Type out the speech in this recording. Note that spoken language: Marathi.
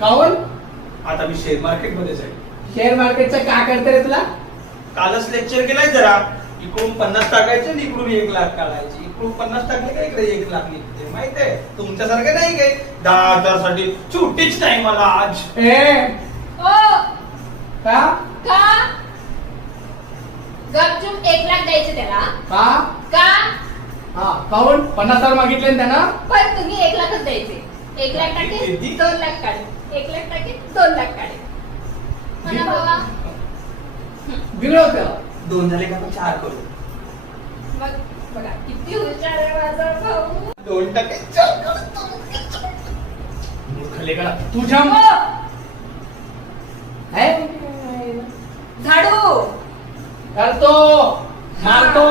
काऊन? आता मी शेअर मार्केट मध्येच आहे. शेअर मार्केटचं का करते रे तुला? कालच लेक्चर केलाय जरा. इकडून 50 टाकायचे आणि इकडून 1 लाख काढायचे. इकडून 50 टाकले का इकडे 1 लाख निघते. माहित आहे तुमच्यासारखं नाही काय 10,000 साठी सुट्टीच नाही मला आज. ओ का? का गपचूप 1 लाख द्यायचे त्याला. का? का काऊन 50,000 मागितले ना त्यानं? पण तुम्ही 1 लाखच द्यायचे. 1 लाख टाके 2 लाख काढे. 1 लाख टाके 2 लाख काढे. म्हणा बाबा. बिघड होतं. 2 झाले का आपण 4 करू. मग बघा किती हुशार आहे माझा भाऊ. 2% 4 करू. मूर्खले का तुझ्या ओ, है झाडू करतो मारतो